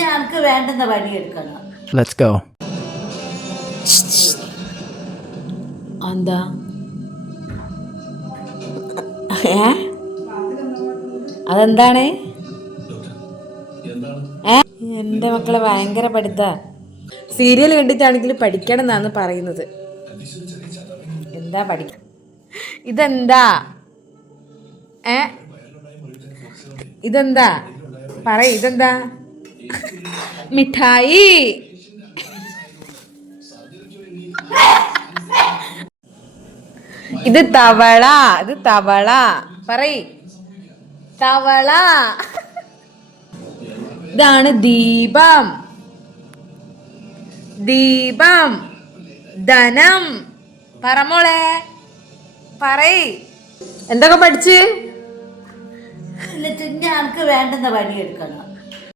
ഞങ്ങൾക്ക് വേണ്ടുന്ന പണിയെടുക്കണം. Let's go. എന്താ അതെന്താണ്? എൻ്റെ മക്കളെ ഭയങ്കര പഠിത്ത സീരിയൽ കണ്ടിട്ടാണെങ്കിൽ പഠിക്കണം എന്നാണ് പറയുന്നത്. എന്താ പഠിക്ക ഇതെന്താ? ഇതെന്താ ഇതെന്താ? മിഠായി. ഇത് തവള. തവള. ഇതാണ് ദീപം. ധനം. പറമോളെ എന്തൊക്കെ പഠിച്ച്? ഞങ്ങൾക്ക് വേണ്ടുന്ന പണിയെടുക്കണം.